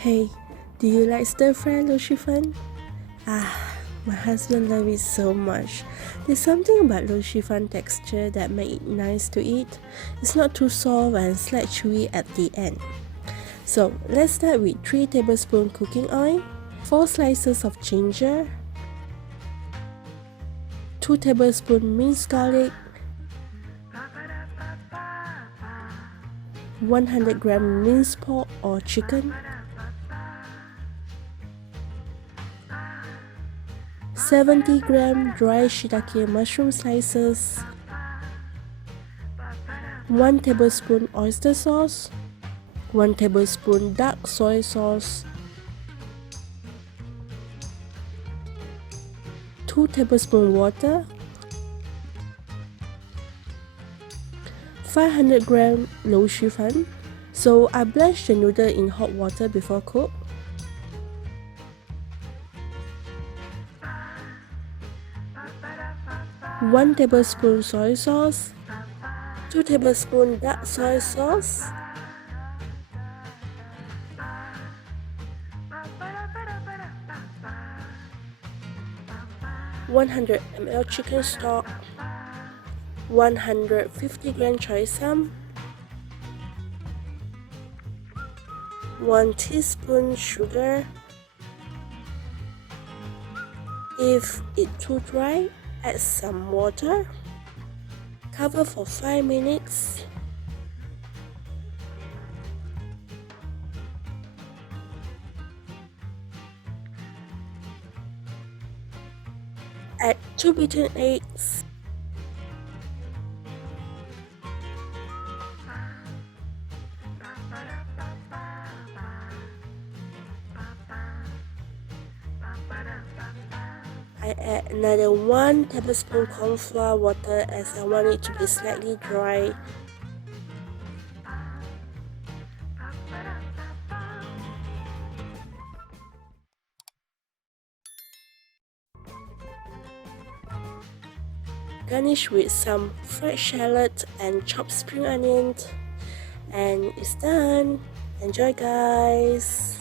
Hey, do you like stir-fry Loh Shu Fun? My husband loves it so much. There's something about Loh Shu Fun texture that makes it nice to eat. It's not too soft and slightly chewy at the end. So let's start with 3 tablespoons cooking oil, 4 slices of ginger, 2 tablespoons minced garlic, 100 gram minced pork or chicken, 70 gram dry shitake mushroom slices, 1 tablespoon oyster sauce, 1 tablespoon dark soy sauce, 2 tablespoon water, 500 gram Loh Shu Fun. So I blanch the noodle in hot water before cook. 1 tablespoon soy sauce, 2 tablespoon dark soy sauce, 100 ml chicken stock, 150 gram choy, 1 teaspoon sugar. If it's too dry, add some water. Cover for 5 minutes. Add 2 beaten eggs. I add another 1 tablespoon cornflour water as I want it to be slightly dry. Garnish with some fried shallot and chopped spring onions. And it's done. Enjoy, guys!